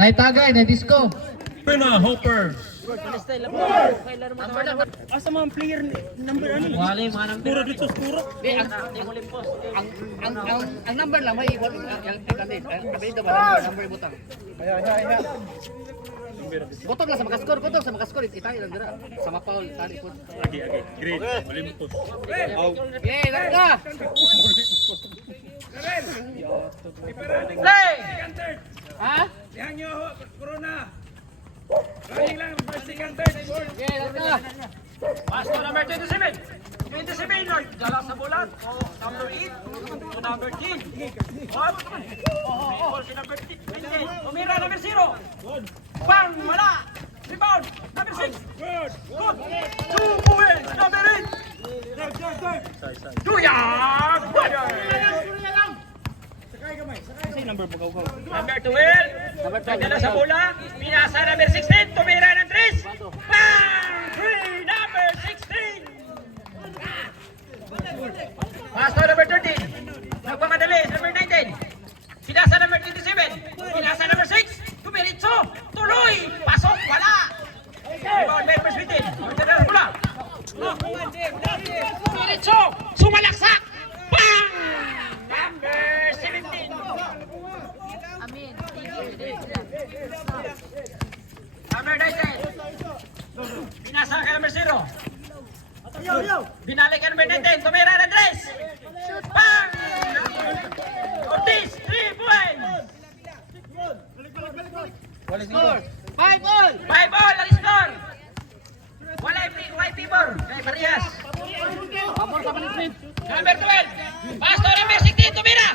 Naitagay, na-disco. Pina Hoppers. Asa mga player number ano? Wala yung mga number. Puro dito, puro. Ang number lang, may iwan. Yung ganit. Kapito ba? Number butang. Butang lang sa makascore. Butang sa makascore. Itay lang dira. Sama Paul. Tali po. Agi. Green. Olympus. Okay, larga! Play! Ha? Yang nyo, Corona. Running lang, first, second, third, fourth. Okay, larga! Pastor number 27. 27, Lord. Dala sa bulan. Number 8. To number 10. Ball si number 10. Tumira number 0. Bang! Wala! Rebound! Number 6. Good! 2 points! Number 8. Duyang! Number 12. Nagdala sa bola. Pinasa number 16. Tumira ng 3. Bang! 3! Number 16. Pastor number 13. Nagpamadali. Number 19. Pinasa number 27. Pinasa number 6. Tumiritso. Tuloy. Pasok. Wala. Rebound by number 17. Nagdala sa bola. Tumiritso. Sumalaksak. Bang! Number 17. Number 19. Pinasa ka number 0. Binalik ka number 19. Tumira na Andres. Bang! Ortiz, 3 points. Score! 5 all! 5 all ang score. Wala favor. Kay Marias. Pabor sa management. Number 12. Pastor number 16. Tumira.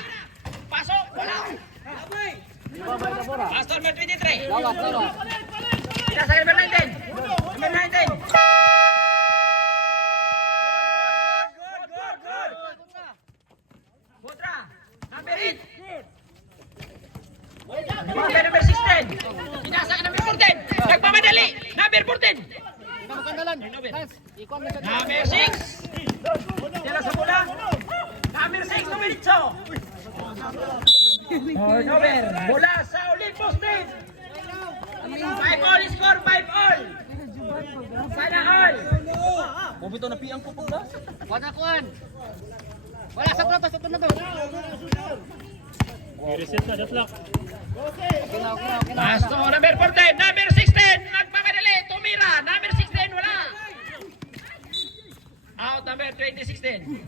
Pasok. Wala. Pastor number 23. Lawas. Pinasa ka number 19. Number 19. Putra. Number 8. Number 16. Pinasa ka number 14. Nagpamadali. Number 14. Kamukandalan. Ikon na sa Number 6. Tira sa bola. Number 6. Tumiritso. Turnover. Bola sa Olympus Team. 5 all score. 5 all. Sana all. Bubito na piyang ko ba? Wala kuan. Wala sa to na to. I-reset na, just lock. Okay na. Pasto number 14. Number 16. Nagpamadali. Tumira. Number 16. Wala. Out number 2016.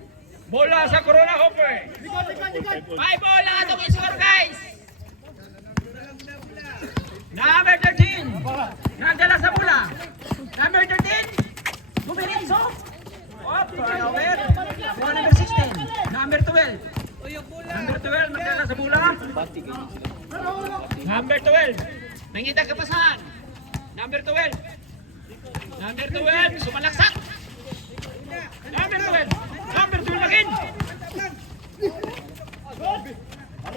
Bola sa Corona Hopper. 5 all ang atong score, guys. Number 13. Nagdala sa bola. Number 13. Bumiritso. Turnover. Number 16. Number 12. Number 12. Nagdala sa bola. Number 12. Nangita kapasahan. Number 12. Number 12. Sumalaksak. Number 12. Number 12 again.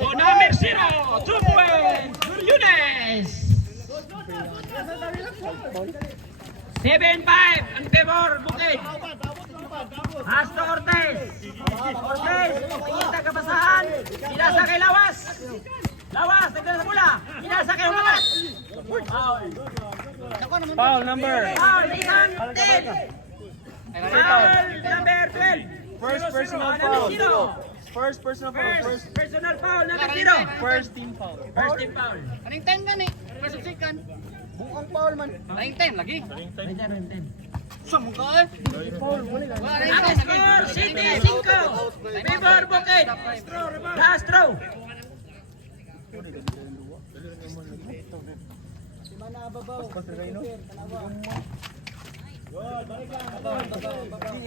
Oh, number 0. 2 points. Yunes. 7-5. Ang favor. Bukid. Hasta Ortiz. Ortiz. Nangita kapasahan. Pinasa kay Lawas. Lawas. Nagdala sa bola. Pinasa kay Lawas. Foul number. Foul. Ikan. 10. Foul number 12. First personal Number foul. 0. First personal foul. First personal foul number 0. First team foul. First team foul. Kaning 10 gani. First second. Buang foul man. Kaning 10 lagi. Sumong ka eh. Ang score, City 5. Favor Bukid. Last throw.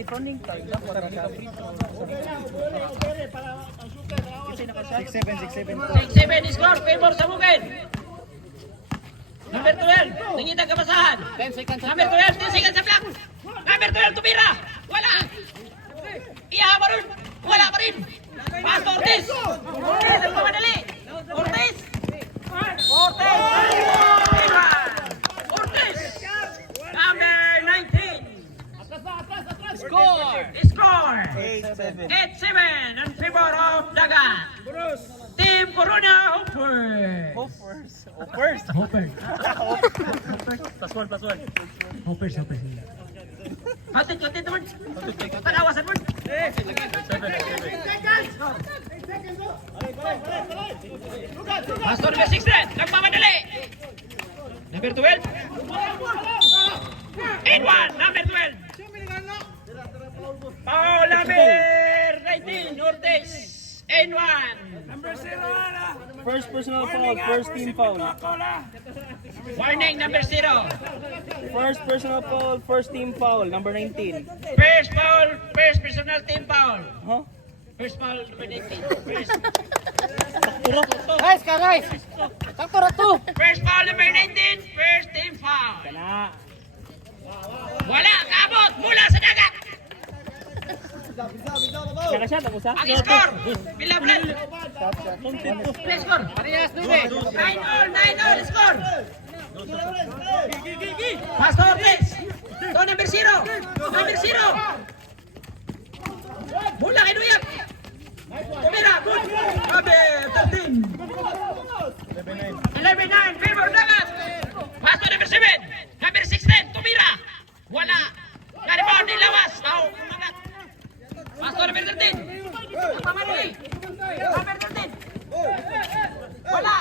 Running time lang para sa 6-7 score, favor sa Bukid. Number 12, nangita kapasahan. 10 seconds. Number 12, 10 seconds sa block. Number 12, tumira. Wala. Iyaha pa rin. Wala pa rin. Pasto Ortiz. Ortiz, ang pamadali. Ortiz. Ortiz. Ortiz. Number 19. 8-7. 8-7 in favor of Dagat. Team Corona Hopper. Hoppers. Hoppers. Hopper. +1, +1. Hoppers. Kontit naman. Pag-awasan mo. 7. Pastor number 16, nagmamadali. Number 12. In one, number 12. Foul number 19, Ortiz. In one. First personal foul, first team foul. Warning, number 0. First personal foul, first team foul, number 19. First foul, first personal team foul. Huh? First foul, number 19. First, Guys, guys! Sakto ra to! first foul, number 19. First team foul. Kana. Wala, kabot, mula sa dagat. Nakashot ako sa. Ang score, Bilablan. Ang score. Parehas, Nube! 9-all score. Pastor Ortiz. So number 0. Number 0. Mula kay Nuyap. Tumira, good. Sabi, 13. 11-9, favor dagat. Pastor number 7. Number 16, tumira. Wala. Naribaon din lawas. Tao, umangat. Pastor number 13. Pamadali. Number 13. Wala.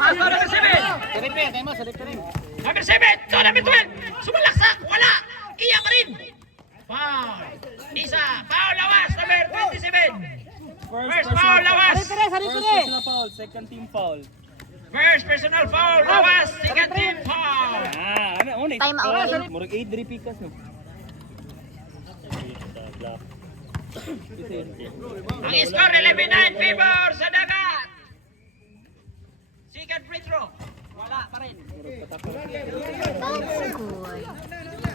Pastor number 7. Select rin, kayo mo, select rin. Number 7. So number 12. Sumalaksak. Wala. Iya pa rin. Foul. Isa. Foul lawas. Number 27. First foul lawas. First personal foul, second team foul. First personal foul lawas. Second team foul. Ano? Time out. Murag 8 diri pikas no. Ang score 11-9 favor sa dagat. Second free throw. Wala pa rin.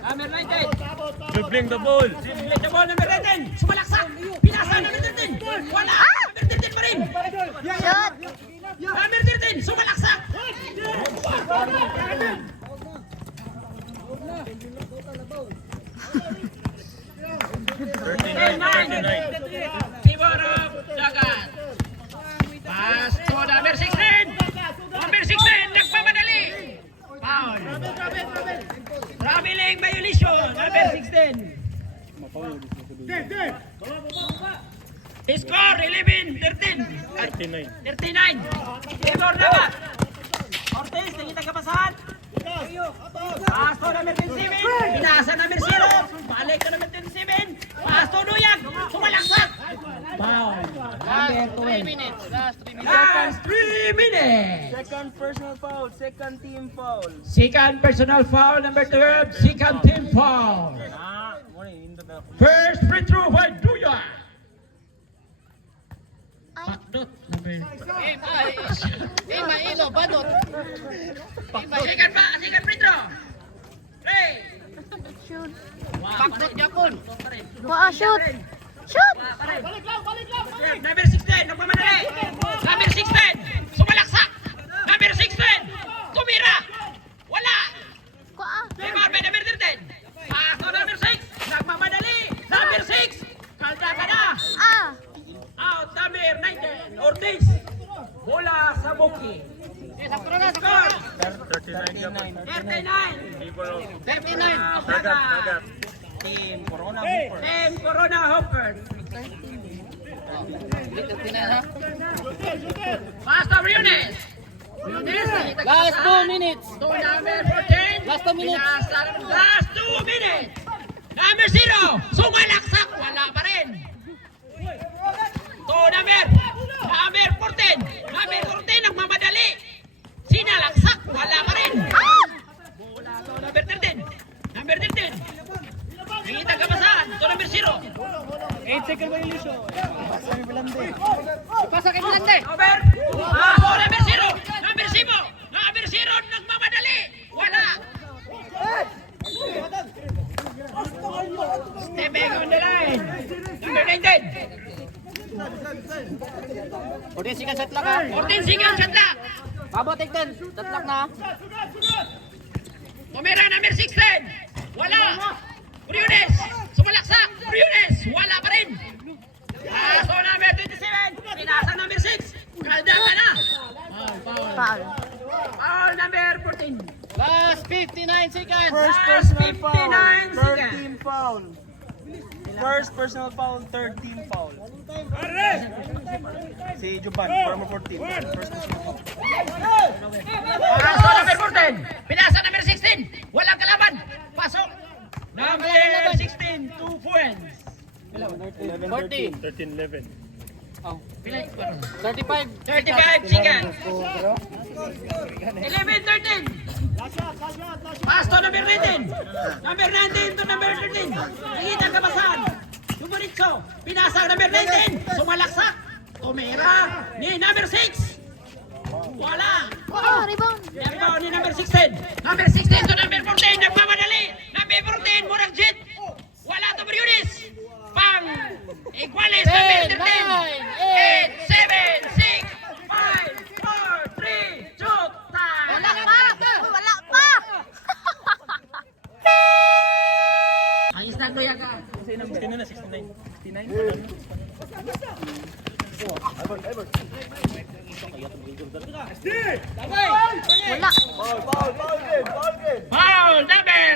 Number 19. Dribbling the ball. Dribbling the ball number 19. Sumalaksak. Pinasa number 13. Wala. Number 13 pa rin. Shot! Number 13. Sumalaksak. Favor of dagat. Pass to number 16. Number 16. Nagpamadali. Foul. Traveling violation. Number 16. Score 11-13. 39. Favor dagat. Ortiz, tingin tagapasahan. Pasto number 27. Pinasa number 0. Balik ka number 27. Pasto Duyag. Sumalaksak. Foul. Last 3 minutes. Last 3 minutes. Last 3 minutes. Second personal foul, second team foul. Second personal foul number 12. Second team foul. First free throw by Duyag. Pakdot number. Mailo, badot! Second free throw. Play. Shoot! Pakdot yapon! Wow, shoot! Shoot! Number 16, nagmamadali. Number 16, sumalaksak. Number 16, tumira. Wala. Kuha! Favor by number 13. Paso number 6, nagmamadali. Number 6, kalda ka na. Ah! Out number 19, Ortiz. Bola sa Buki. Score 39. 39. 39! Dagat. Team Corona Hooper. Team Corona Hopper. 39 ha? Pass to Briones. Last 2 minutes! To number 14. Last 2 minutes! Last 2 minutes. Number 0. Sumalaksak. Wala pa rin. To number 14. Number 14. Nagmamadali. Sinalaksak. Wala pa rin. Bola to number 13. Number 13. Nakita ka ba saan? To number 0. 8 second violation. Pasa kay Milande! Number. To number 0. Number 0. Number 0. Nagmamadali. Wala. Stepping on the line. Number 19. 14 seconds shot lang ha? 14 seconds shot clock. Pabot, 10! Tatlak na! Tumira number 16. Wala. Briones. Sumalaksak. Briones. Wala pa rin. Paso number 27. Pinasa number 6. Kaldaga na. Foul. Foul number 14. Last 59 seconds. First Last personal foul. 59 Third seconds. team foul. First personal foul, third team foul. Si Juban, former 14. First personal foul. Paso number 14. Pinasa number 16. Walang kalaban. Pasok. Number 16. 2 points. 40. 13-11. Oh, Pilay. 35. 35 seconds. 11-13. Pass to number 19. Number 19 to number 13. Nakita kabasan. Dumiritso. Pinasa number 19. Sumalaksak. Tumira ni number 6. Wala. Oh, rebound. Rebound ni number 16. Number 16 to number 14. Nagmamadali. Number 14. Murag jet. Wala to Briones. Pang. Iguales. Number 13. 8, 7, 6, 5, 4, 3, 2, time. Wala pa. Wala pa. Ang isang doya ka. Kasi number 10 na, 69. 69? Wala. Foul number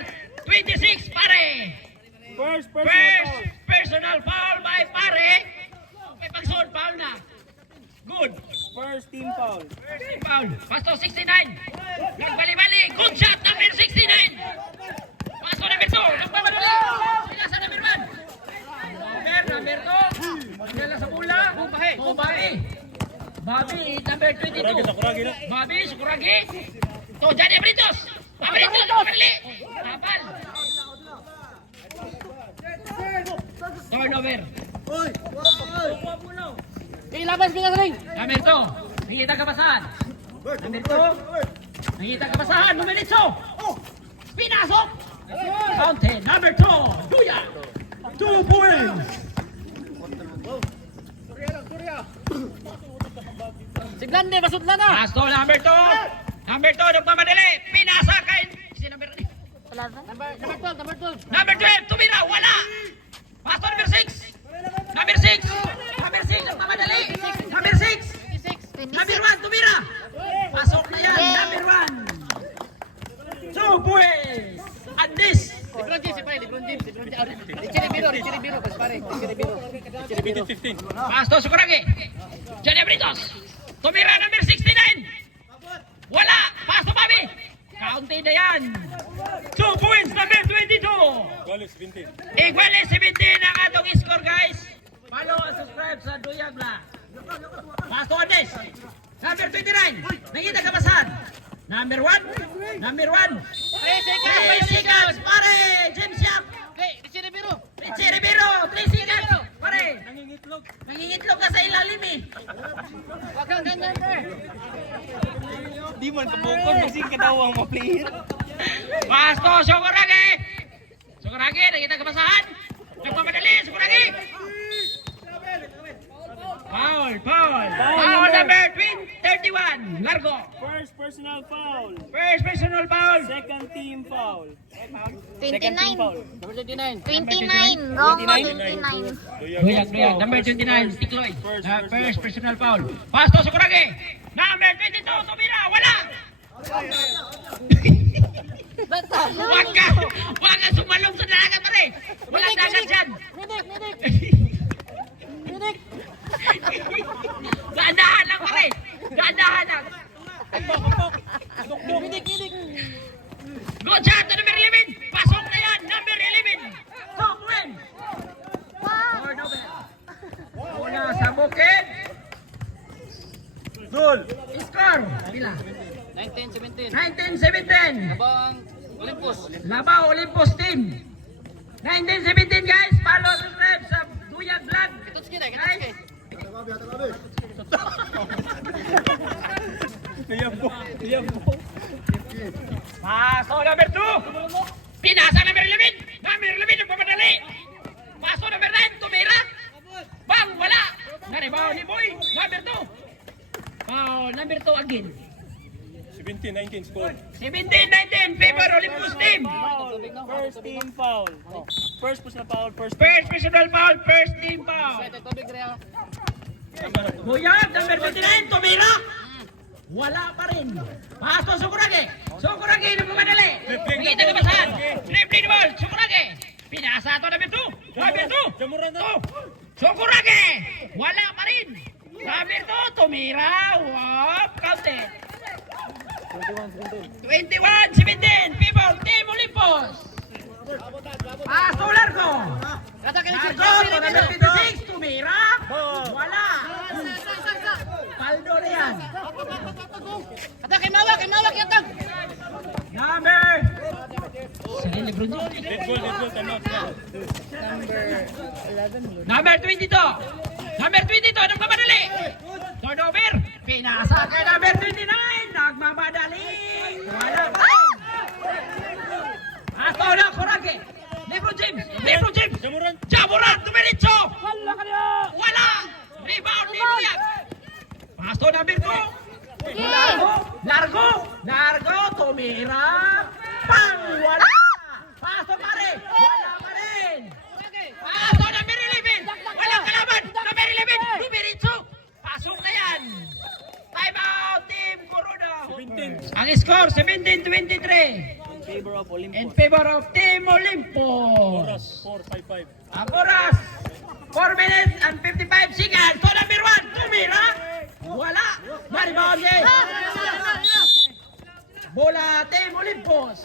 26, pare. First personal First foul. personal foul by pare. May pagsuot foul na. Good. First team foul. First team foul. Pasto 69. Nagbali-bali. Good shot number 69. Pasto number 2. Nagbabali. Sila sa number 1. Number 2. Sila sa pula. Bubahe. Bubahe. Bobby, number 22. Kuragi na. Bobby, Sukuragi. To, Johnny Abritos. Abritos, Abritos. Tapal. Turnover. Ilabas kita ring. Number 2. Nakita kabasahan. Number 2. Nakita kabasahan. Number 8. Pinasok. Fountain. Number 2. Duya. 2 points. Siglande, basod na na. Pasto number 2. Number 2. Nagmamadali. Pinasa kay... Si number 11. Number 12, number 12. Number 12. Tumira. Wala. Pasto number 6. Number 6. Number 6. Nagmamadali. Number 6. 26. Number 1. Tumira. Pasok na yan. Yeah. Number 1. 2 points. And this. Lebron James, si pare, Lebron James, Lebron James. Richie Ribiro, pas pare. Richie Ribiro. Pasto Sukuragi. Johnny Abritos. Tumira number 69. Wala. Pasto Bobby. County na yan. 2 points number 22. Iguales 17 ang atong score guys. Follow and subscribe sa Duyag Vlog. Pasto Andes. Number 29. Nakita kabasan. Number 1. Number 1. 3 seconds. Pare. James Yap. Richie Ribiro. Richie Rivero. 3 seconds. Pare. Nangingitlog ka sa ilalim eh. Wag kang ganyan, pre. Di man kabukon kasi katawang mga player. Pasto, Sukuragi! Sukuragi, nakita kabasahan? Nagmamadali, Sukuragi! Foul, foul! Foul number 31, Largo! First personal foul. First personal foul! Second team foul. 29. Number 29. 29. Wrong mo, 29. Duyag, number 29, Tikloy. First personal foul. Pasto, Sukuragi! Number 22, Tumira, wala! Huwag ka sumalong sa dagat pare! Walang dagat dyan! Medic! Dahan lang pare! Dahan lang! Medic! Good shot to number 11! Pasok na yan! Number 11! Top win! Wow. Una sa bukid! Goal. Score! Pila? 19-17. 19-17! Abang Olympus. Labaw Olympus team! 19-17 guys! Follow, subscribe sa Duyag Vlog! Ito sige na, Guys! Kaya po. Paso number 2! Pinasa number 11! Number 11 nagpapadali! Paso number 9! Tumira! Bang! Wala! Naribaw ni Boy! Number 2! Foul! Number 2 again! 17-19 score. 17-19, favor Olympus team. Foul. First team foul. First personal foul, first team. First personal foul, first team foul. Ito, tubig rin. Buyag, number 29, tumira. Wala pa rin. Pasto, Sukurage. Sukurage, nagmamadali. Nakita ka ba saan? Flip ball, Sukurage. Pinasa ito, number 2. Number 2. Sukurage. Wala pa rin. Number 2, tumira. Wop, counted. 21-17, people, Team Olympus. Pasto, Largo. Kata kayo si Largo, to number 56, tumira. Wala. Paldo na yan. Kata kay Mawak yatag. Number. Sige, Lebron James. Let's go, timeout. Number 22. Number 22, nagmamadali. Turnover. Pinasa kay number 29. Nagmamadali. Wala pa rin. Ato na, Kurage. Lebron James. Lebron James. Jamoran, tumiritso. Wala. Rebound ni Buyag. Pasto number 2. Largo, tumira. Pang, wala. Pasto pa rin. Wala pa rin. Pasto number 11. Walang kalaban. Number 11. Tumiritso. Pasok na yan. Time out, Team Corona. 17. Ang score, 17-23. In favor of Olympus. In favor of Team Olympus. Oras, 4-5-5. Ang oras, 4 minutes and 55 seconds. To number 1, tumira. Wala. Naribaon niya. Bola Team Olympus.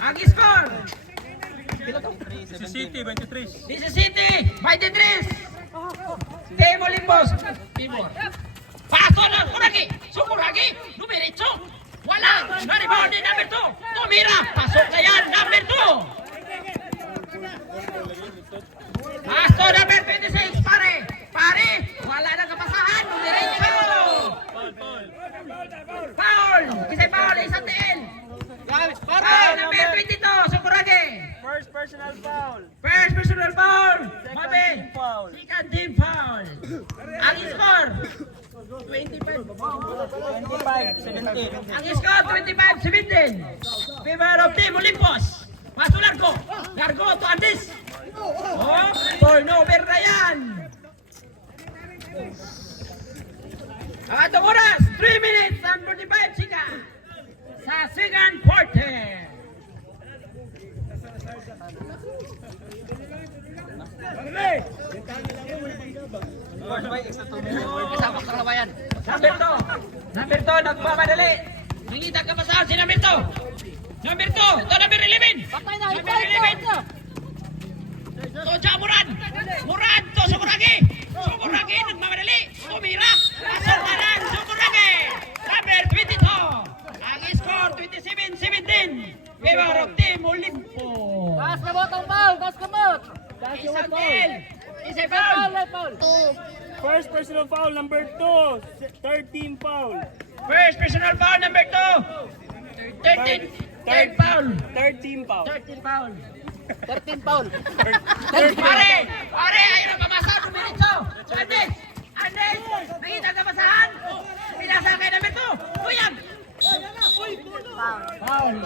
Ang score, Si City, 23. this is City, 23. Team Olympus. Pibor. Paso na, Sukuragi. Numeritso. Wala. Naribaon ni number 2. Tumira. Pasok na yan, number 2. Pasto number 26, pare. Wala nang kapasahan. Numeritso. Foul. Kisay foul, isang tiin. Foul number 22, Sukuragi. First personal foul. First personal foul. Second Mabe. team foul. Second team foul. Ang score, 25-17. ang score 25-17. Favor of Team Olympus. Paso Largo. Largo to Andis. Oh, turnover na yan. Ang atong oras, 3 minutes and 45 seconds sa second quarter. Kasama sa kawayan. Number 2, nagmamadali. Nakita ka pa saan si number 2? Number 2, to number 11. Number 11. To Jamoran. Muran to Sukuragi. Sukuragi, nagmamadali. Tumira. Pasok na lang, Sukuragi. Number 22. Ang score, 27-17. Favor of Team Olympus. Gas kamot ang foul, gas kamot. Isang din. Isang foul. 2. First personal foul, number 2. Third team foul. First personal foul, number 2. 13. Third foul. Third team foul. 13 foul. 13 foul. Pare, ayaw na pamasa, dumiritso. Andes, nakita ka basahan? Pinasa kay number 2. Buyag. Foul.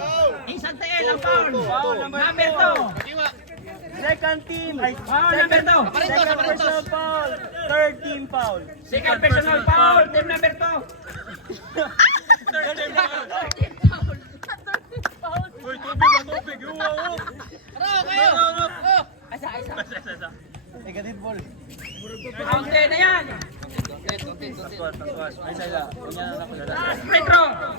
Isang tail ang foul. Number 2. Second team. Foul, number 2. Second personal foul. Third team foul. Second personal foul, team number 2. Third team foul. Uy, tubig. Ano kayo? Oh. Counted na yan. Konti. Last free throw.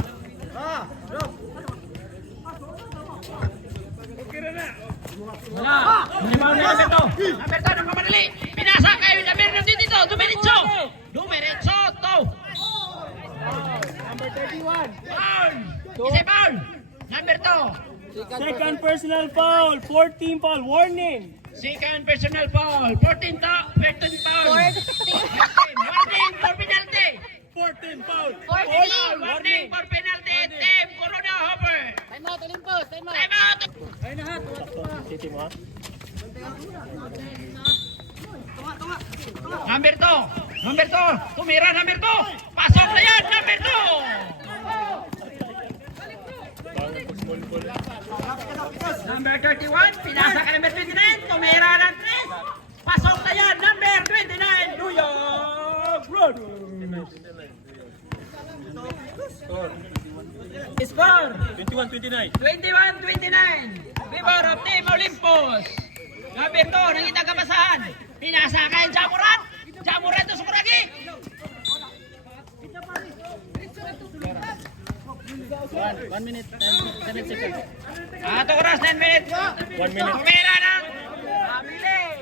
Wala. Rebound na number 2. Number 2, nagmamadali. Pinasa kayo, number 22. Dumiritso to. Number 31. Foul. Isa foul. Number 2. Second personal foul. Fourth team foul. Warning. Second personal foul. 14 foul. Warning for penalty. Fourth team foul. Warning for penalty. Team Corona Hopper. Time out, Olympus. Time out. Time out. City mo ha? Number 2. Tumira number 2. Pasok na na yan, number 2. Number 31, pinasa ka number 29, tumira ng 3. Pasok na yan, number 29, New York Red Bulls. Score 21-29. 21-29. Favor of Team Olympus. Number 2, nangitang kapasahan. Pinasa ka yung Jamuran. Jamuran to Sukuragi. 1 minute, 7 seconds. Ato oras, 9 minutes. 1 minute. Tumira ng Abiling.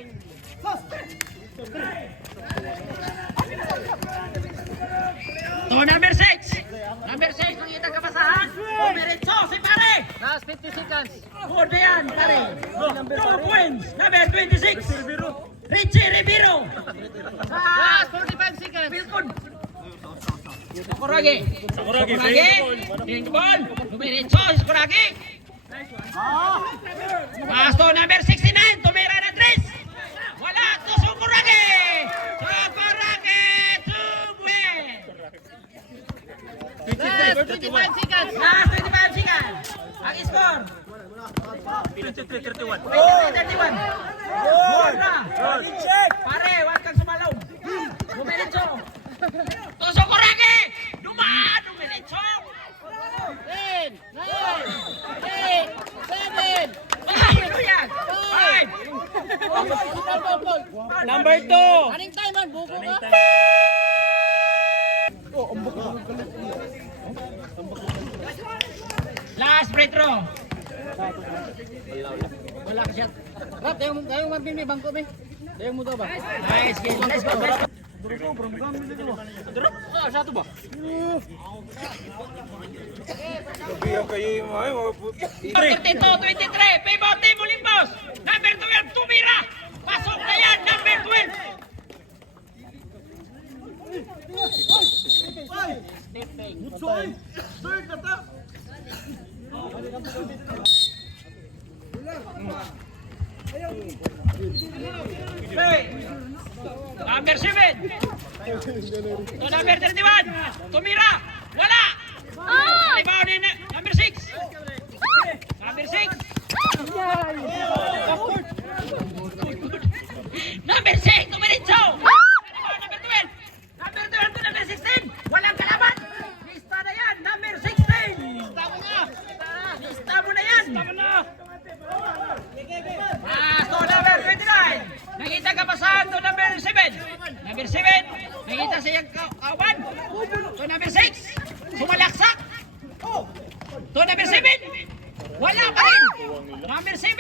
To number 6. Number 6, nangitang kapasahan. Pumiritso si pare. Last 50 seconds. Good yan, pare. 2 points. Number 26. Richie Rivero. Last 45 seconds. Pilkon. Sakuragi. Sakuragi, King the ball. Dumiretso si Sakuragi. Pasto number 69. Tumira na 3. Wala to Sakuragi. Sakuragi to win. Last 25 seconds. Last 25 seconds. Ang score. 23-31. 31. Goal na. Pare, wag kang sumalaw. Dumiretso. To Sakuragi. Dumaan. Dumiretso. 10, 9, 8, 7, Ano yan? 5. Number 2. Anong time man? Buko ka? Last free throw. Wala ka shot. Rap, tayo mo may bangko ba? Tayo mo daw ba? Nice game. Let's go. Let's go. Satu ba? 32-23. Favor Team Olympus. Number 12, Tumira. Pasok na yan. Number 12. Number 7. To number 31. Tumira. Wala. Rebound ni number 6. Number 6. Number 6. Tumiritso. Rebound number 12. Number 12 to number 16. Walang kalaban. Lista na yan. Number 16. Lista mo na. Lista mo na yan. Lista mo na. To number 29. Nakita ka pa sa to number 7. Number 7. Nakita siya kawan. To number 6. Sumalaksak. To number 7. Wala pa rin. Number 7.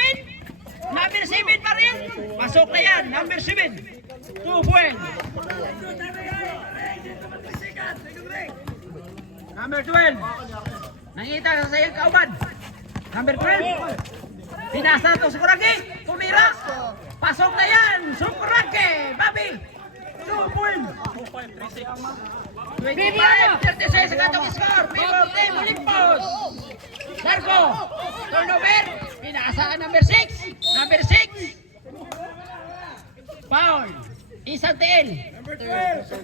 Number 7 pa rin. Pasok na yan. Number 7. 2 points. Number 12. Nakita ka sa iyang kauban. Number 12. Pinasa to Sukuragi. Tumira. Pasok na yan. Sukuragi. Babi. 2 points. 25-36 ang atong score. Favor Team Olympus. Darko. Turnover. Pinasa ang number 6. Number 6. Foul. Isang TL.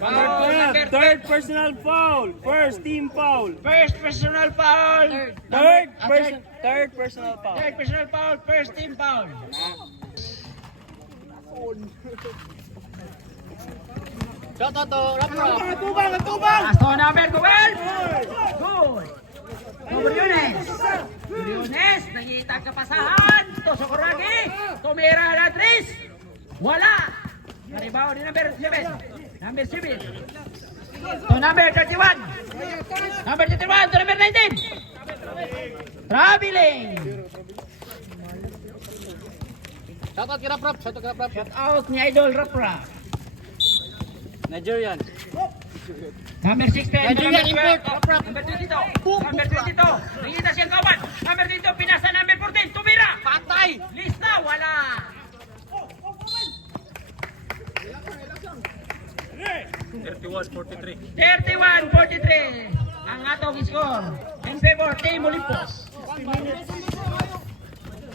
Foul. Number 12. Third personal foul. First team foul. First personal foul. Third personal foul. Third personal foul. First team foul. Shot to, rap rap. Pasto number 12. Good. Briones. Briones. Nakita ang kapasahan. To Sakuragi. Tumira na 3. Wala. Naribaw ni number 7. Number 7. To number 31. Number 31 to number 19. Traveling. Shot out kay rap rap. Shot out kay rap rap. Shout out ni Idol Rapra. Nigerian. Number 16. Nigerian import. Rap rap. Number 22. Number 22. Nakita siyang kawan. Number 22. Pinasa number 14. Tumira. Patay. Lista. Wala. 31-43. Ang atong score. In favor Team Olympus.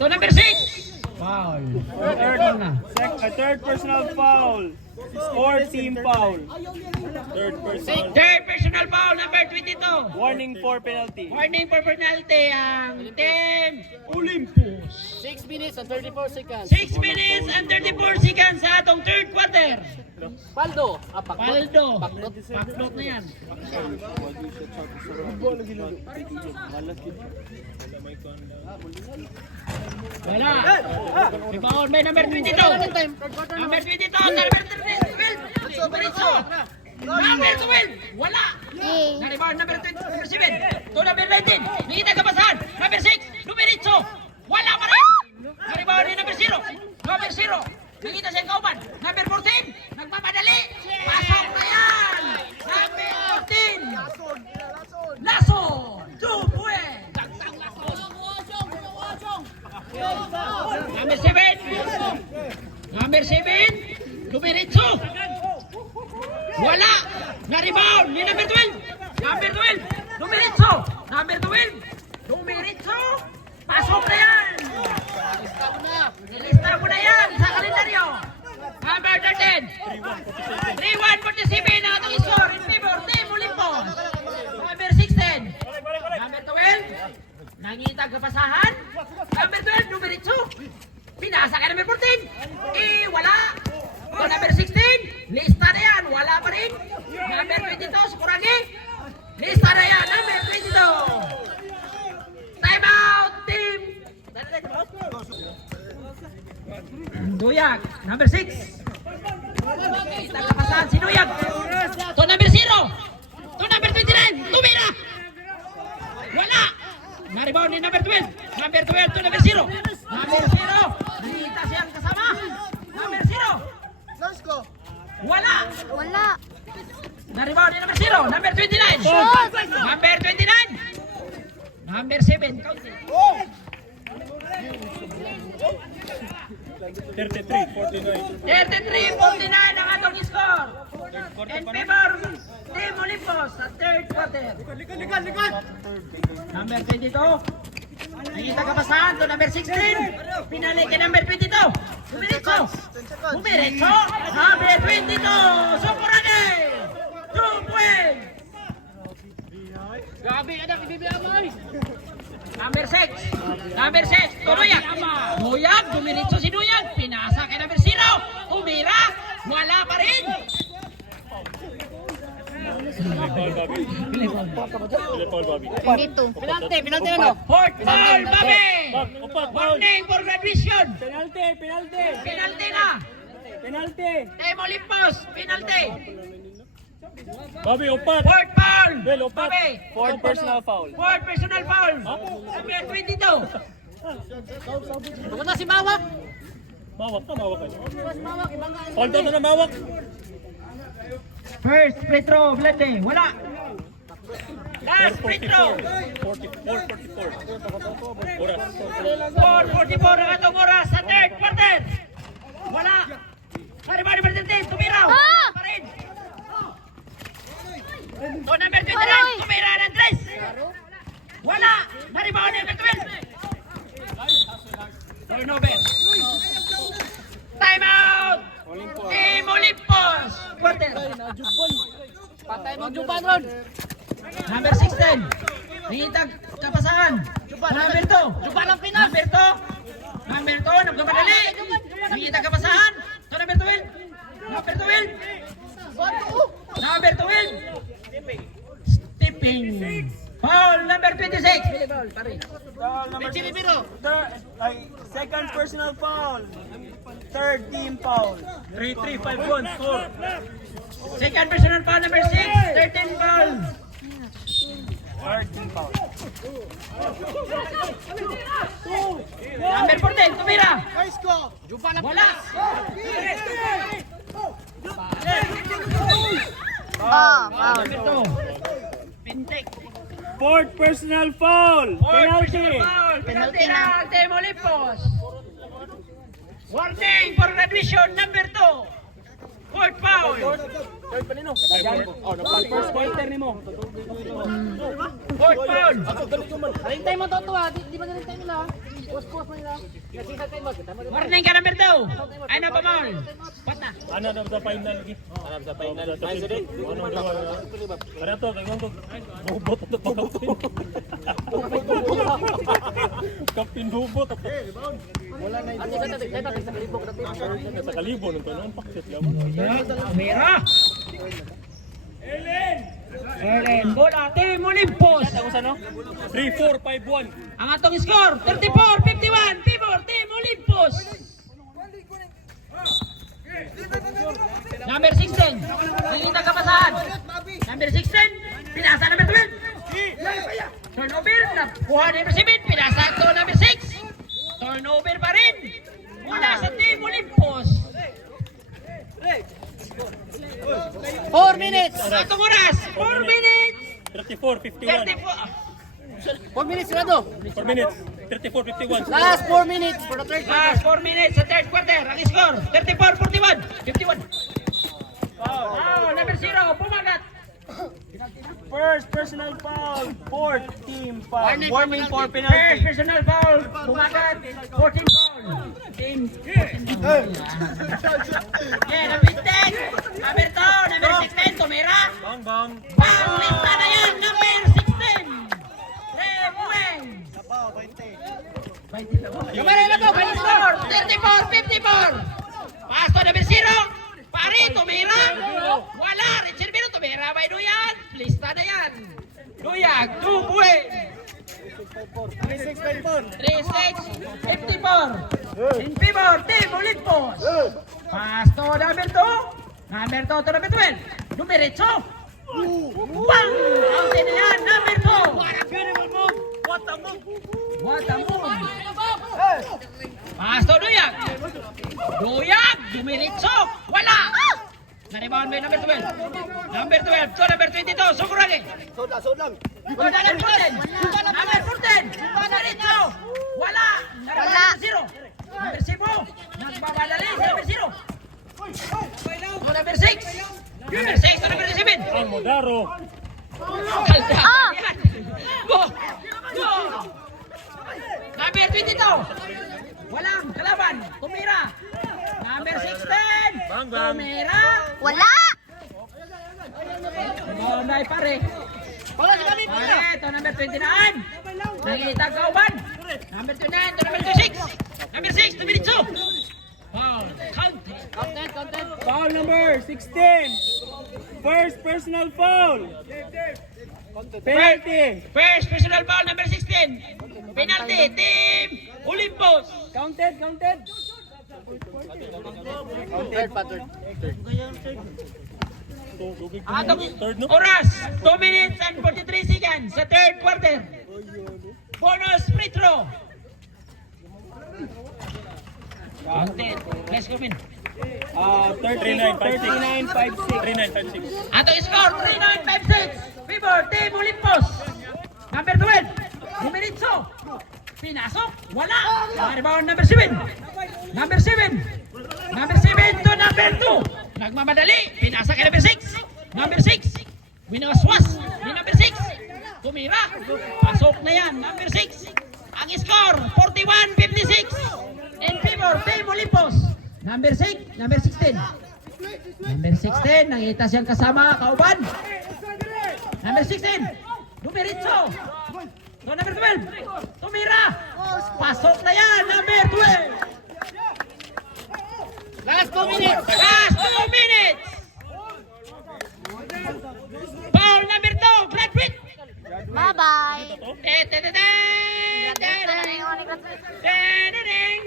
To number 6. Foul. Third na. A third personal foul. Fourth team foul. Third personal foul, number 22. Warning for penalty. Warning for penalty ang Team Olympus. 6 minutes and 34 seconds. 6 minutes and 34 seconds sa atong third quarter. Paldo. Paldo. Paklot na yan. Wala. Rebound by number 22. Number 22. Number 12. Diretso. Number 12. Wala. Yay. Na-rebound number 7. To number 19. Nakita ka pasahan. Number 6. Dumiritso. Wala pa rin. Na-rebound ni number 0. Number 0. Nakita siya kauban. Number 14. Nagmamadali. Pasok na yan. Number 14. Lason. 2 points. Number 7. Number 7. Dumiritso. Wala. Na-rebound ni number 12. Number 12. Dumiritso. Number 12. Dumiritso. Pasok na yan. Nilista mo na yan sa kalendaryo. Number 13. 3-1-47 na itong score in favor Team Olympus. Number 16. Number 12. Nangitag kapasahan. Number 12. Dumiritso. Pinasa ka number 14. Wala. O number 16. Lista na yan. Wala pa rin. Number 22. Sukuragi. Lista na yan. Number 22. Time out, team. Duyag. Number 6. Nagkapasahan si Duyag. To number 0. To number 29. Tumira. Wala. Na-rebound ni number 12. Number 12 to number 0. Number 0. Nakita siyang kasama. Number 0. Wala. Wala. Na-rebound ni number 0. Number 29. Shoot. Number 29. Number 7. Count it. 33-49 ang atong score. In favor Team Olympus sa third quarter. Number 22. Nakita ka pasahan to number 16. Pinali kay number 22. Bumiritso. Bumiritso. Number 22. Sukurade. 2 points. Gabi, anak, ibibiyamay. Number 6. Number 6. Duyag. Duyag. Dumiritso si Duyag. Pinasa kay number 0. Umira. Wala pa rin. Dito. Penalty ano? Fourth foul, Bobby. Warning for graduation. Penalty. Penalty na. Penalty. Team Olympus. Penalty. Bobby, upat. Fourth foul. Bel, upat. Bobby. Fourth personal foul. Fourth personal foul. Number 22. Huwag na si Mawak. Mawak ka. Hold on na mawak. First free throw, Blende. Wala. Last free throw. 4:44 ang atong oras sa third quarter. Wala. Number 13, tumiraw. Ah! Pa rin. So number 29, Aray! tumira ng 3. Wala. Na-rebound number 12. Turnover. Time out. Team Olympus. Quarter. Patay mo Juban ron. Number 16. Nangitag kapasahan. Number 2. Juban ang Pinas. Number 2. Number 2. Nagkamadali. Nangitag kapasahan. To number 12. Number 12. Number 12. Stepping. Foul number 26. Chiribiro. Second personal foul. Third team foul. 3-3-5-1 score. Second personal foul number 6. 13 foul. Third team foul. Number 14. Tumira. Juban ang Wala. Wow. Number 2. Pintek. Fourth personal foul. Penalty. Penalty na Team Olympus. Warning for graduation number 2. Fourth foul. Third pa nino. First pointer nimo. Fourth foul. Alintay mo to ah. Di ba ganun tayo nila? Warning ka number 2. Ay na pa maul. Pata. Ano na sa final lagi? Ano sa final? Ay, sige. Ano na? Para to, kay to. Bubot to pa. Kapin bubot. Wala na Sa kalibo nung tanon paksit lang. Mira. Ellen, bola Team Olympus. Ako sa no? 3-4-5-1. Ang atong score 34-51. Favor Team Olympus. Number 16. Hindi kapasahan. Number 16. Pinasa number 12. Turnover. Nakuha number 7. Pinasa to number 6. Turnover pa rin. Mula sa Team Olympus. 4 minutes! Atong oras. 4 minutes. 34-51. 34. 4 minutes na to! 4 minutes. 34-51. Last 4 minutes for the third quarter. Last 4 minutes sa third quarter. Ang score 34-41. 51. Oh, number 0. Pumagat. First personal foul. Fourth team foul. Warning for First penalty. personal foul. Pumagat. 14 foul. Team. Yeah, number 10. Number 2. Number 16. Tumira. Bang. Panglista na yan. Number 16. Remueng. Kamara na to! Ang score 34-54. Pasto number 0. Pare, tumira. Wala. Richard Biro, tumira. May Duyan. Lista na yan. Duyag. 2 point. 3-6. 54. In favor. Team Olympus. Pasto number 2. Number 2 to number 12. Numeritso. Bang! Ang tinilan. Number 2. What a move. Pasto Duyag. Duyag. Dumiritso. Wala. Na-rebound by number 12. Number 12 to number 22. Sukuragi. Number 14. Number 14. Dumiritso. Wala. Na-rebound 0. Number 7. Nagbabadali. Number 0. To number 6. Number 6 to number 7. Ang Modaro. Kalda. Go. Number 22. Walang kalaban. Tumira. Number 16. Bang. Tumira. Wala! Bonday pare. Wala si kami! Pare, ito number 29. Nangita kauban. Number 29 to number 26. Number 6, Tumiritso. Wow. Content! Foul number 16. First personal foul. Penalty. First personal foul number 16. Penalty, Team Olympus. Counted. Third. Atong Third, no? oras, 2 minutes and 43 seconds sa third quarter. Bonus free throw. Counted. Let's go in. 39-56. Atong score, 39-56. Favor, Team Olympus. Number 12, Numeritso. Pinasok, wala. Rebound number 7. Number 7 to number 2. Nagmamadali, pinasa kay number 6. Number 6, winaswas ni number 6. Tumira, pasok na yan, number 6. Ang score, 41-56. In favor, Team Olympus. Number 6, number 16. Number 16, nangita siyang kasama, kauban. Number 16, Numeritso. So number 12, tumira. Pasok na yan, number 12. Last 2 minutes! Last 2 minutes. Foul number 2, Gladwin. Bye-bye! Gladwin,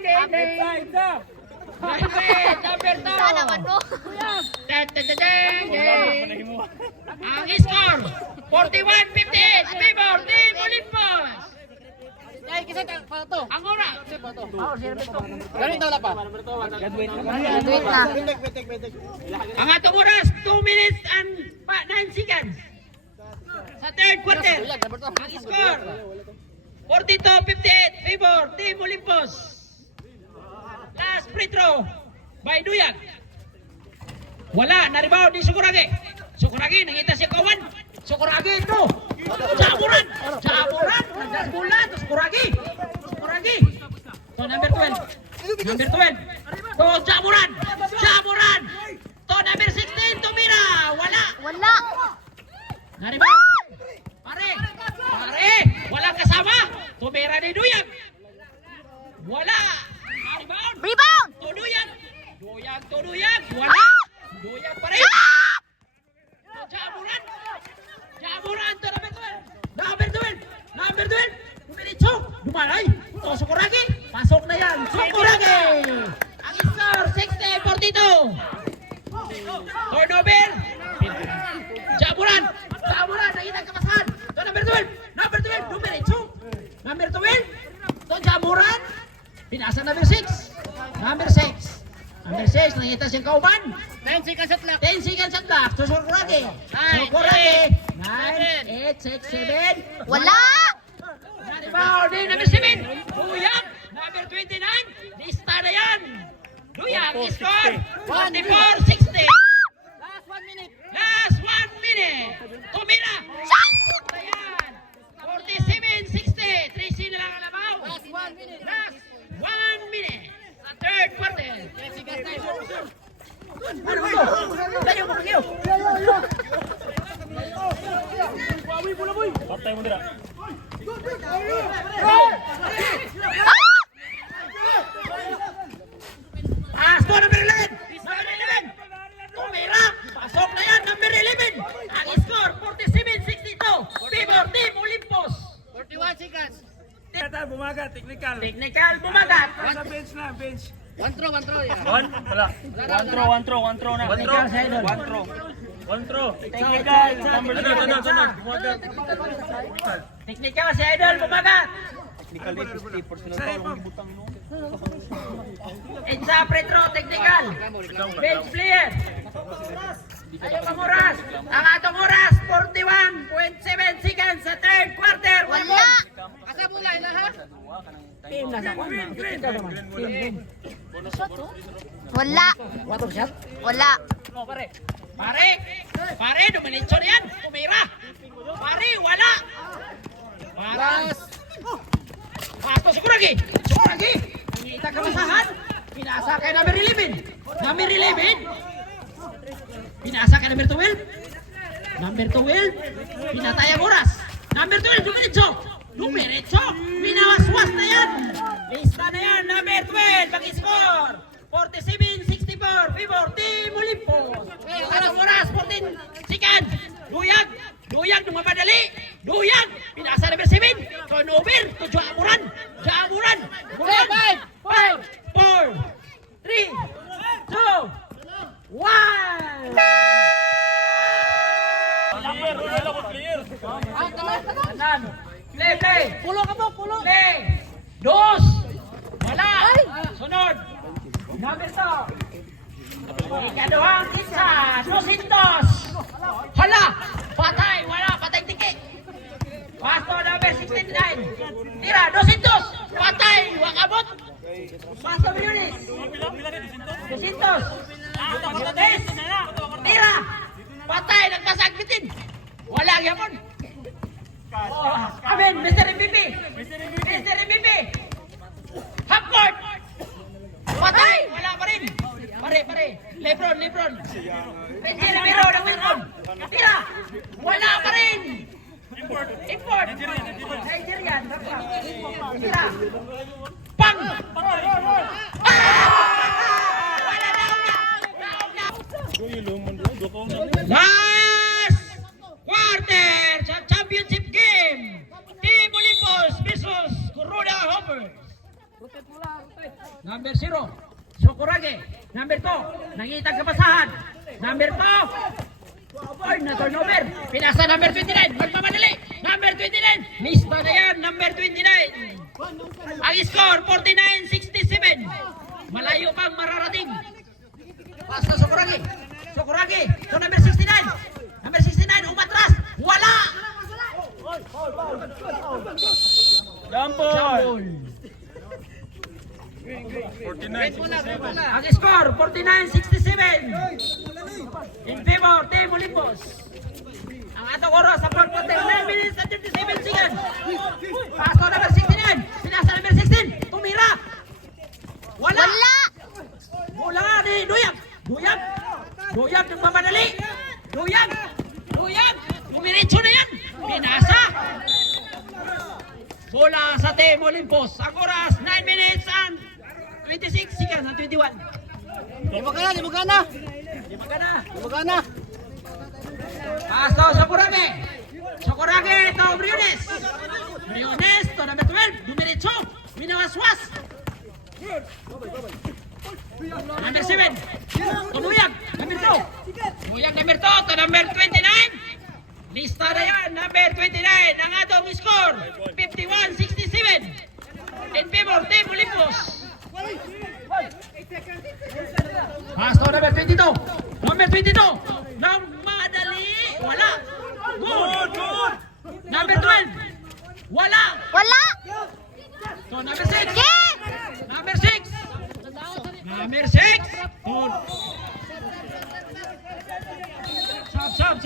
number 2. Saan naman mo? Ang score, 41-58. Favor, Team Olympus. Ay, kasi pa to! Ang oras. Ganun daw pa! Graduate na. Ang atong oras, 2 minutes and 9 seconds. Sa third quarter, ang score, 42-58. Favor, Team Olympus. Last free throw by Duyag. Wala, na-rebound ni Sukuragi. Sukuragi, nangita siya kawan. Sukuragi ito. Jaburan. Nagdasbulan. Sukuragi. Number 12. To Jamuran. Jamuran. To number 16. Tumira. Wala. Wala. Naribang. Pare. Pare. Walang kasama. Tumira ni Duyang. Wala. Naribang. Rebound. To Duyang. Duyang to Duyang. Wala. Duyang pa rin. To Jamuran. Jamuran to number 12. Number 12. Number 12. Dumiritso. Dumalay. To Sukuragi. Pasok na yan. Sukuragi. Ang score 60-42. Turnover. Jamuran. Jamuran. Nakita ang kapasahan. To number 12. Number 12. Dumiritso. Number 12. To Jamuran. Pinasa number 6. Number 6. Number 6. Nakita siyang kauban. 10 seconds at lock. 10 seconds at lock. To Sukuragi. Sukuragi. 9, 8, 6, 7. Wala. Rebound din number 7. Duyang. Number 29. Lista na yan. Duyang. Score. 44-60. Last 1 minute. Last 1 minute. Tumira. Ayan. 47-60. 3 sila lang ang labaw. Last 1 minute. Last 1 minute. Sa third quarter. 10 seconds time. Ano mo? Tayo mo kayo. Patay mo dira. Pass to number 11. Number 11. Tumira. Pasok na yan. Number 11. Ang score 47-62. Favor Team Olympus. 41 seconds. Bumaga, technical. Technical bumagat. Sa bench na, bench. One throw, yeah. Wala. One throw na. Technical sa idol. One throw. Technical sa Sunod. Bumaga. Technical sa idol bumagat. Edsa Pretro, technical. Bench player. Ayaw ang oras. Ang atong oras, 41.7 seconds sa third quarter. Wala. Asa mo line lahat? Team na sa kwan. Technical naman. Team. Wala. Water shot. Wala. Pare, duminitso na yan. Tumira. Pare, wala. Paras. Pasto, Sukuragi. Nangita ka masahan. Pinasa kay number 11. Number 11. Pinasa kay number 12. Number 12. Pinatay ang oras. Number 12, dumiretso. Pinawaswas na yan. Lista na yan. Number 12, mag-score. 47-64. Favor Team Olympus. Ang oras, 14 seconds. Duyag, dumapadali. Duyag. Pinasa number 7. Turnover to Jamuran. Jamuran. 5, 4, 3, 2, 1. Play. Pulo ka mo, pulo. Play. Dos. Wala. Sunod. Number 2. Ikaduhang isa. 200. Hala. Patay. Wala. Patay tiki. Pasto number 69. Tira. 200. Patay. Wakabot. Pasto Yunis. 200. Tira. Patay. Nagpasagpitin. Wala gyapon. Amen, Mr. MVP. Mr. MVP. Half court. Patay. Wala pa rin. Pare. Lebron. Benji Ramiro. Tira. Wala pa rin. Import. Nigerian. Tira. Pang. Wala na. Last quarter sa championship game. Team Olympus versus Kuroda Hoppers. Number 0, Sukuragi. Number 2, nangitang kapasahan. Number 2, avoid na turnover. Pinasa number 29, magmamadali. Number 29, lista na yan. Number 29. Ang score, 49-67. Malayo pang mararating. Basta Sukuragi. To number 69. Number 69, umatras. Wala. Jambol. Ang score, 49-67. In favor, Team Olympus. Ang atong oras sa fourth quarter, 9 minutes and 37 seconds. Pasto number 69. Pinasa number 16. Tumira. Wala. Bola sa Team Olympus. Ang oras, 9 minutes and 26 seconds and 21. Di magana. Pasto Socorage. Socorage to Briones. Briones to number 12. Dumiretso. Winawaswas. Number 7. Tunuyag. Number 2. Tunuyag number 2 to number 29. Lista na yan. Number 29. Ang atong score. 51-67. In favor Team Olympus. Pasto number 22. Number 22. Nang madali. Wala. Good. Number 12. Wala. Wala! So number 6. Yeah! Number 6. Number 6. Good. Sub.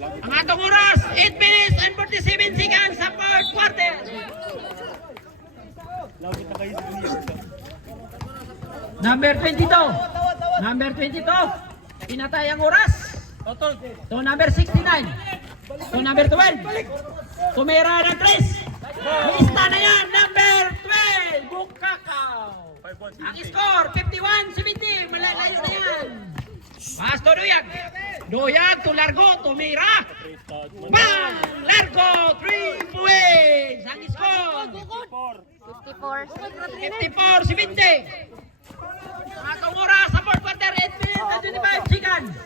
Ang atong oras, 8 minutes and 47 seconds sa third quarter. Number 22. Number 22. Pinatay ang oras. To number 69. To number 12. Tumira ng 3. Lista na yan. Number 12. Bukakaw. Ang score, 51-70. Malalayo na yan. Pasto Duyag. Duyag to Largo. Tumira. Bang! Largo. 3 points. Ang score. 54. 54-70. Atong oras sa fourth quarter, 8 minutes and 25 seconds.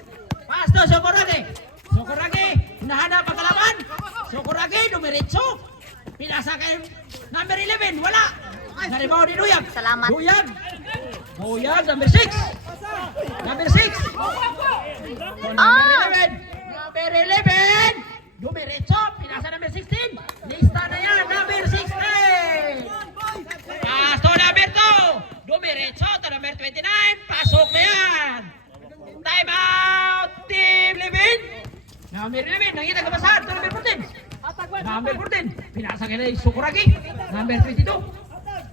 Pasto Socorage. Socorage, hinahanap ang kalaban. Socorage, dumiretso. Pinasa kay number 11, wala. Naribaw ni Duyag. Salamat. Duyag, number 6. Number 6. Number 11. Number 11. Dumiretso, pinasa number 16. Lista na yan, number 16. Pasto number 2. Dumiretso to number 29. Pasok na yan. Time out, Team Levin. Number 11, nakita ka basahan to number 14. Number 14, pinasa kay Socorage. Number 22.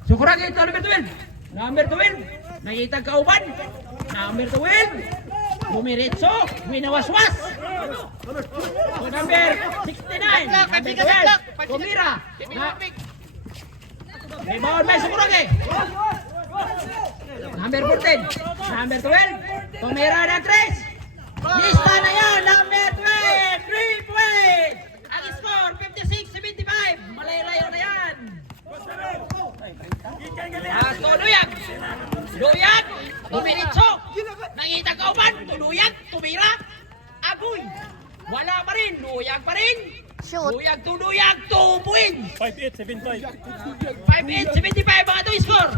Socorage to number 12. Number 12, nakita ka uban. Number 12, Dumiretso, winawaswas. To number 69. Number 12, Tumira. Rebound by Socorage. Number 14. Number 12. Tumira ng 3. Lista na yan. Number 12. 3 points. Ang score, 56-75. Malay-layo na yan. Pasto Duyag. Duyag. Dumiretso. Nangita kauban. Duyag. Tumira. Agoy. Wala pa rin. Duyag pa rin. Shoot. Duyag to Duyag. 2 points. 58-75. 58-75 mga ito score.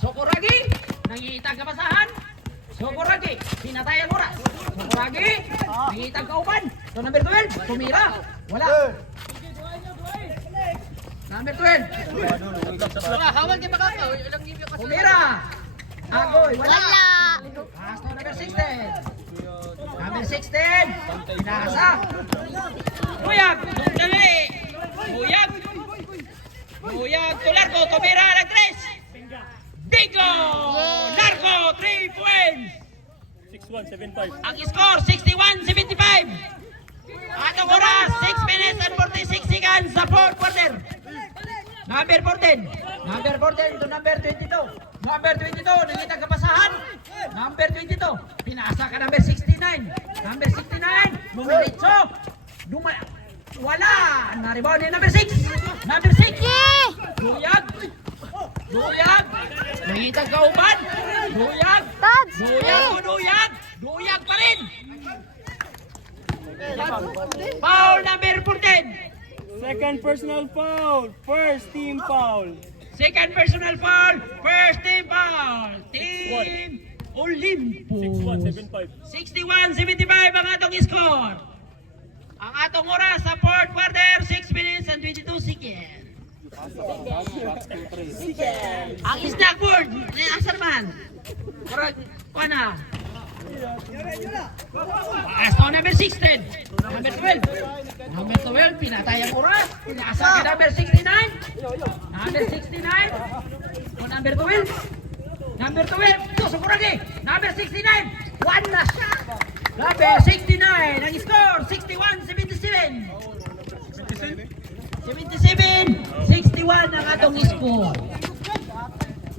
Socorage, nangitag kabasahan. Socorage, pinatay ang oras. Socorage, nangitag kauban. So number 12, tumira. Wala. Number 12. Tumira. Agoy, wala. Pasto number 16. Number 16, pinasa. Duyag, dali. Duyag to Largo, tumira ng 3. Bingo! Largo, 3 points. 61-75. Ang score, 61-75. Atong oras, 6 minutes and 46 seconds sa fourth quarter. Number 14. Number 14 to number 22. Number 22, nakita kapasahan. Number 22, pinasa ka number 69. Number 69, Dumiretso. Wala. Naribaw ni number 6. Number 6. Duyag. Nakita kauban. Duyag. Tads. Duyag pa rin. Foul number 14. Second personal foul. First team foul. Second personal foul. First team foul. Team Olympus. 61-75. 61-75 ang atong score. Ang atong oras sa fourth quarter, 6 minutes and 22 seconds. Ang snack board, asa naman? Correct, na. Pasto number 16. Number 12. Number 12, pinatay ang oras. Pinasa ka number 69. Number 69. O number 12. Number 12, to Socorage. Number 69. One na siya. Number 69. Ang score, 61-77. 77-61 ang atong score.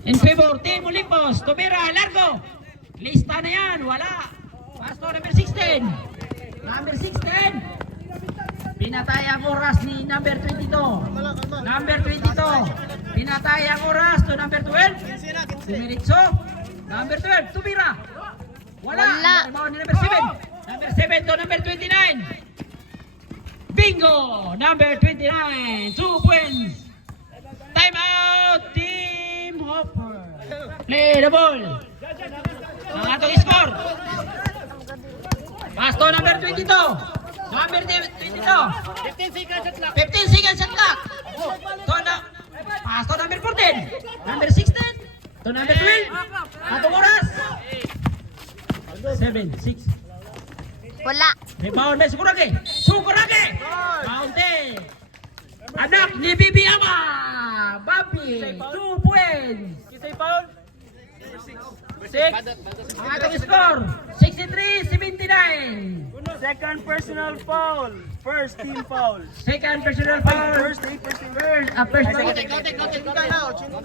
In favor, Team Olympus. Tumira, largo. Lista na yan, wala. Pasto number 16. Number 16. Pinatay ang oras ni number 22. Number 22. Pinatay ang oras to number 12. Dumiritso. Number 12, tumira. Wala. Wala. Rebound ni number 7. Number 7 to number 29. Bingo! Number 29. 2 points. Time out, Team Hopper. Play the ball. Ang atong score. Pasto number 22. Number 22. 15 seconds at lock. 15 seconds shot clock. Pasto number 14. Number 16. To number 12. Atong oras. 7, 6. Wala. Rebound by Sukurage. Sukurage. Bounty. Anak ni Bibi Ama. Babi. 2 points. Kisay foul. Ang atong score. 63-79. Second personal foul. First team foul. Second personal foul. First personal. Personal.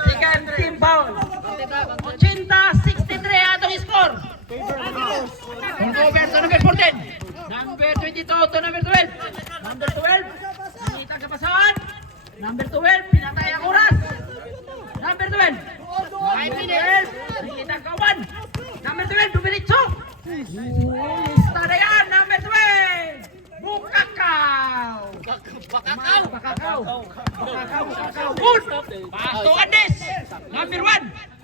Second team foul. Konti ba? 80-63 atong score. Over to number 14. Number 22 to number 12. Number 12. Pinitang kapasahan. Number 12. Pinatay ang oras. Number 12. 5 minutes. Pinitang kawan. Number 12. Dumiritso. Lista na yan. Number 12. Bukakaw. Bakakaw. Bakakaw. Bakakaw. Good. Pasto Andes. Number 1.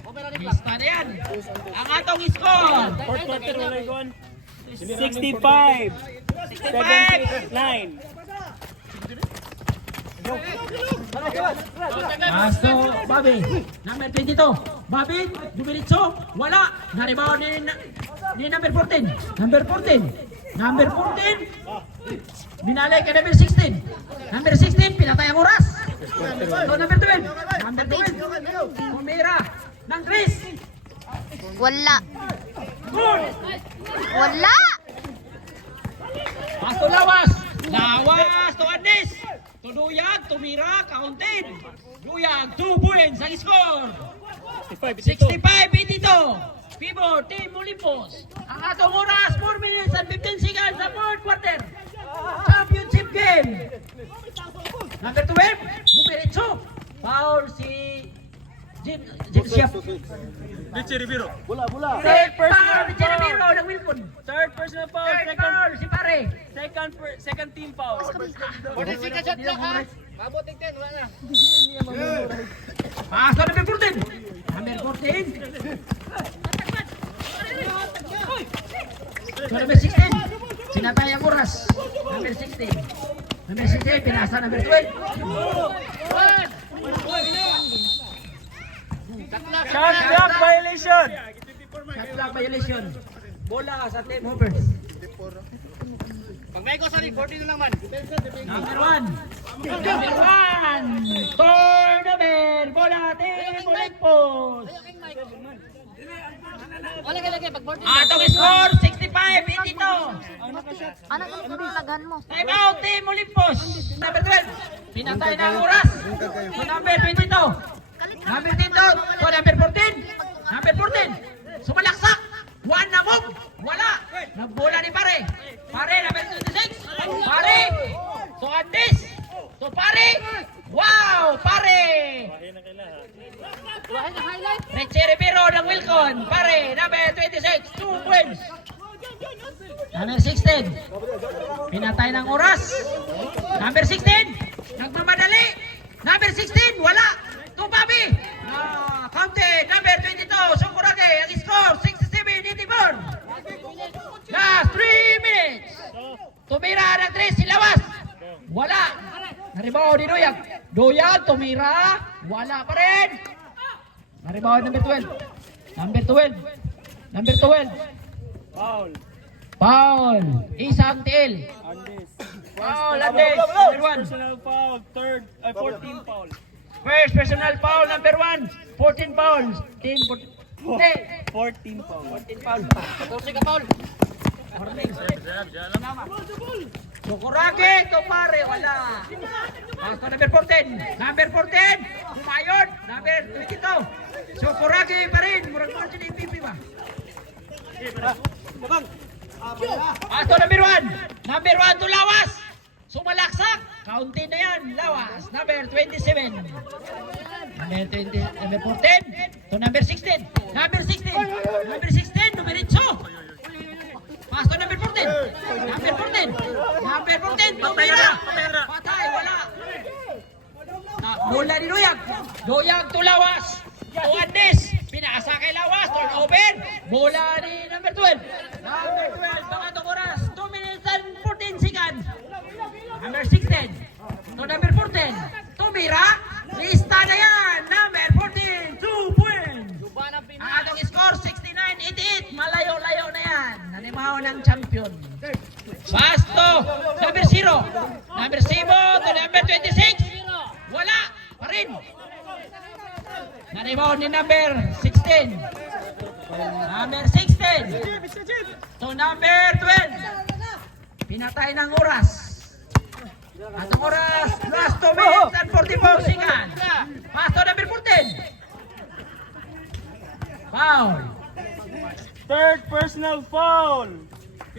Lista na yan. Ang atong score. Fourth quarter wala iguan. 65. 65. 79. Pasto, Bobby. Number 22. Bobby, dumiritso. Wala. Naribaw ni number 14. Number 14. Number 14. Binalay ka number 16. Number 16, pinatay ang oras. So, number 12. Number 12. Pumira ng Chris. Wala. Good. Wala. Pasto Lawas. Lawas to Andes. Tuduyag, tumira, counted. Duyag, 2 points ang score. 65-82. Pivot, Team Olympus. Ang atong oras, 4 minutes and 15 seconds sa fourth quarter. Championship game. Number 12, Dumiritso. Foul si Jim Siap. Richie Rivero. Third foul ni Jeremiro ng Wilcon. Third personal foul. Third foul si Pare. Second team foul. 40 seconds at lock ha. Mabuting 10, wala na. Paso number 14. Number 14. So number 16. Sinatay ang oras. Number 16. Number 16, pinasa number 12. Shot clock violation. Shot clock violation. Bola sa Team Hoppers. Pag may ko sa 40 na lang man. Number 1. Number 1. Tournament. Bola Team Olympus. Wala ka lagi pag 40. Atong score 65-82. Ano kung nalaghan mo? Time out, Team Olympus. Number 12. Pinatay na ang oras. So number 22. Number 22. So number 14. Number 14. Sumalaksak. One na move. Wala. Nagbola ni Pare. Pare, number 26. Pare. So Andes. So Pare. Wow, Pare. Richie Rivero ng Wilcon. Pare, number 26. 2 points. Number 16. Pinatay ng oras. Number 16. Nagmamadali. Number 16. Wala. Tumabi. Counted. Number 22. Sukurage. Ang score. 67-84. Last 3 minutes. Tumira ng 3 si Lawas. Wala. Naribaw ni Duyag. Duyag. Tumira. Wala pa rin. Naribaw number 12. Number 12. Number 12. Foul. Foul. Isang tiil. Andes. Foul, Andes. Number 1. Personal foul. Third. 14 foul. First personal foul, number 1. 14 fouls. Team 14. 14 foul. 14 foul. 14 ka foul. Sukurage, Tupare, wala. Pasto number 14. Number 14, Humayon. Number 22. Sukurage pa rin. Murag margin MVP ba? Pasto number 1. Number 1 to Lawas. Sumalaksak. Kaunti na yan. Lawas. Number 27. Number 20. Number 14. To number 16. Number 16. Number 16. Numeritso. Pasto number 14. Number 14. Number 14. Tumira. Patay. Wala. Bola ni Luyag. Luyag to Lawas. Tuandes. Pinaasa kay Lawas. Turnover. Bola ni number 12. Number 12. Mga oras. 2 minutes and 14 seconds. Number 16. To number 14. Tumira. Lista na yan. Number 14. 2 points. Ang atong score 69-88. Malayo-layo na yan. Nanimaw ng champion. Basto. Number 0. Number 0 to number 26. Wala. Pa rin. Nanimaw ni number 16. Number 16. To number 12. Pinatay ng oras. At ang oras, last 2 minutes and 44 seconds. Pasto number 14. Foul. Third personal foul.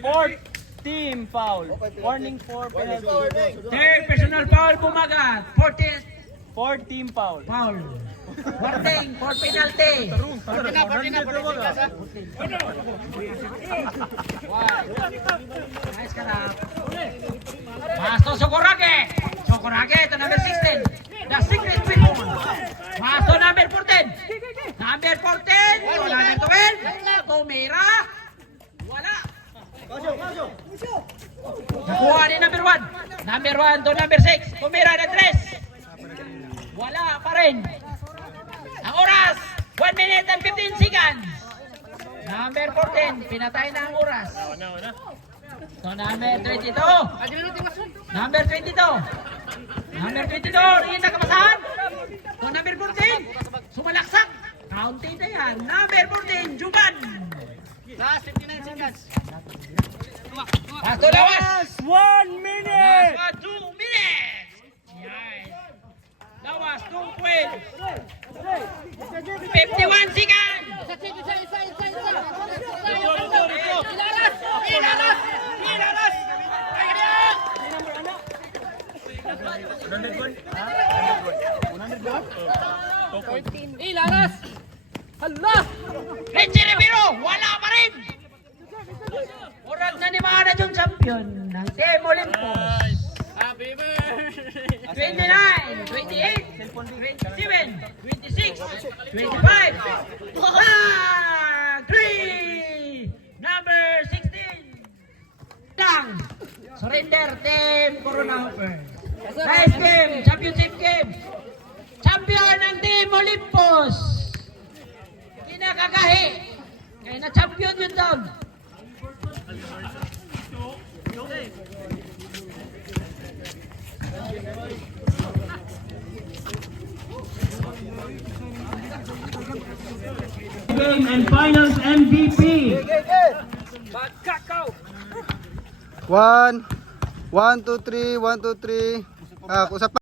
Fourth team foul. Warning for penalty. Third personal foul, Bumagat. 14th Fourth team foul. foul. Warning for penalty. Nice ka na. Pasto Socorage. Socorage to number 16. The secret weapon. Pasto number 14. Number 14. To number 12. Tumira. Wala. Nakuha ni number 1. Number 1 to number 6. Tumira na 3. Wala pa rin. Ang oras, 1 minute and 15 seconds. Number 14, pinatay na ang oras. So number 22. Number 22. Number 22, hindi nakapasahan. So number 14, sumalaksak. Kaunti na yan. Number 14, Juban. Last 59 seconds. Pasto Lawas. 1 minute. Last 2 minutes. Yes. Lawas, 2 points. 51 seconds. Ilaras! Hala! Richie Rivero, wala pa rin. Urag na ni mga na yung champion ng Team Olympus. Happy birthday! 29, 28, 27, 26, 25, 3, number 16. Dang! Surrender Team Corona Hopper. Nice game, championship game. Champion ng Team Olympus. Kinakagahi. Kaya na-champion yun down. Game and finals MVP. 1, 1, 2, 3, 1, 2, 3. Usap